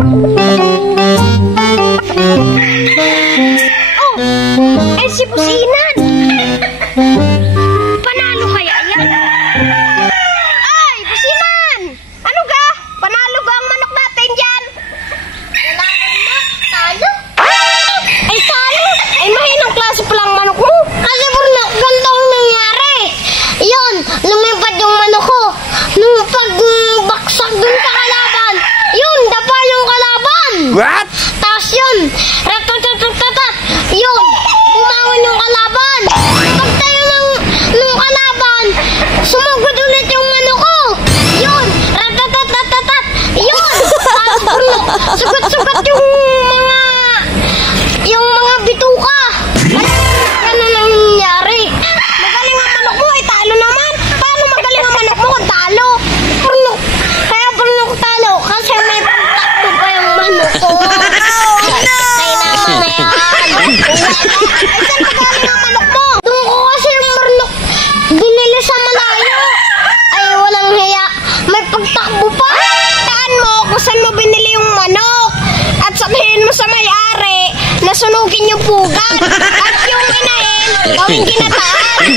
Oh, ay si Pusinan. Panalo kaya yan? Ay, Pusinan! Ano ga? Panalo ga ang manok natin dyan? Talo? Ay, talo? Ay, mahinang klase palang manok mo. Kasi Bruno, ganito ang nangyari. Yun, lumipad yung manok ko. Nung pagbaksak dun sa kalaban, yun, dapa yung kalaban. What? Tapos yun, ratatatatata, yun, bumangon yung kalaban. Pagtayo ng kalaban, sumugod ulit yung manok ko. Yun, ratatatatata, yun. Tapos Bruno, sugat-sugat yung mga bituka. Ganun ang nangyari. Magaling ang manok mo, ay talo naman. Paano magaling ang manok mo kung talo? Bruno, kaya Bruno ko talo kasi may pagtakbo pa yung manok ko. Ay naman na yan. Ay saan magaling ang manok mo? Doon ko kasi yung manok binili sa malayo. Ay walang hiya, may pagtakbo pa. Taan mo kung saan mo binili yung manok. At sabihin mo sa may-ari na sunugin yung pugat. At yung inahin, gawing ginataan.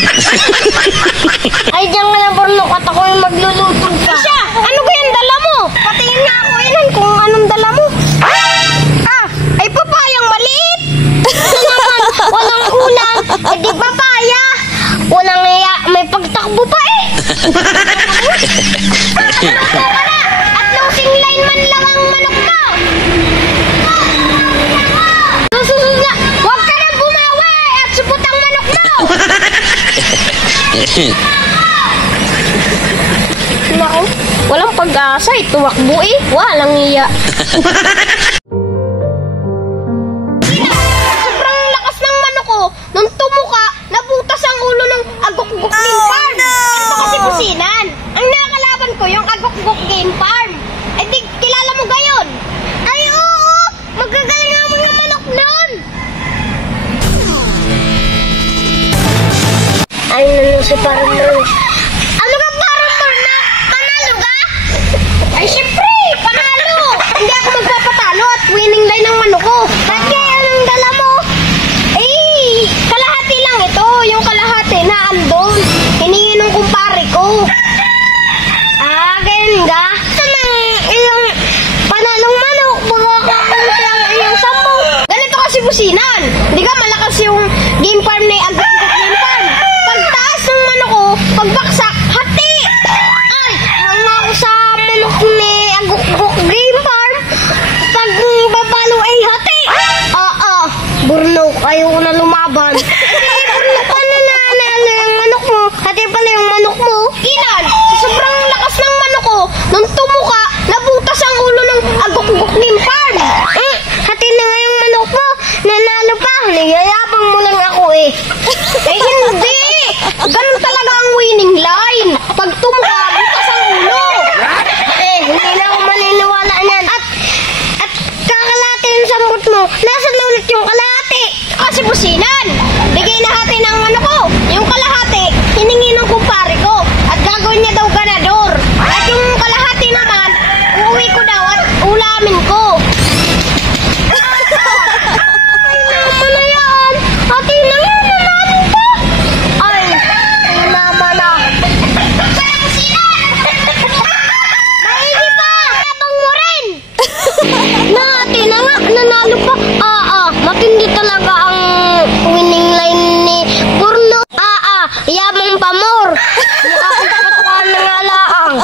Ay, diyan nga na Bruno, at ako yung magluluto pa. Siya, ano ba yung dala mo? Patingin nga ako inan kung anong dala mo. Ah, ay papayang maliit. Ano naman, walang ulam, eh di papaya. Walang iya, may pagtakbo pa eh. At losing line man lang ang manok mo. Susunod na, huwag ka nang bumawi at supot ang manok mo. Naku, walang pag-asa, tuwakbo eh. Walang iya. Sobrang lakas ng manok ko. Nung tumuka, nabutas ang ulo ng Agok-Gok Game Farm. Ito kasi Pusinan. Ang nakakalaban ko yung Agok-Gok Game Farm. Eh di, kilala mo gayon? Ay oo, magagaling ang mga manok nun. Ay nano si Paramor. Ano ka Paramor na? Panalo ka? Ay syempre, panalo. Hindi ako magpapatalo at winning line ng manok ko. Bakit kaya anong dala mo? Eh, kalahati lang ito. Yung kalahati na andon. Hiningi ng kumpare ko. Ah, ganyan ka? Saan ang iyong panalong manok? Baka lang iyong sampo. Ganito kasi Pusinan. Di ka malakas yung game farm na Agok-Gok Game Farm. Pagtaas ng manok ko, pagbaksak, hati! Ay, hanga ako sa manok ni Agok-Gok Game Farm. Pag babalo ay hati! Bruno, ayaw ko na lumaban. Eh, Bruno, paano na yung manok mo? Hati pala yung manok mo. Ilan, sa sobrang lakas ng manok ko, nung tumuka, nabutas ang ulo ng Agok-Gok Game Farm. Hati na nga yung manok mo. Nanalo pa. Niyayabang mo lang ako eh. Eh, hindi. Ganun talaga ang winning line. Pag tumuka, butas ang ulo. Eh, hindi na ako maniniwala niyan. At kakalate yung sambot mo. Nasa ulit yung kalahati. Kasi Pusinan, bigay na hati ng ano ko. Yung kalahati, hiningi ng kumpare ko. At gagawin niya daw ganador. At yung kalahati naman, uuwi ko daw at ulamin ko. Ay, naman na yan. Hati na yan, nanalo pa. Ay naman na. Kaya Pusinan! Maigi pa! Abang mo rin! Nahati na nga, nanalo pa. Matindi talaga ang winning line ni Bruno. Yabang pamor. Nakapagpatukan ng alaang.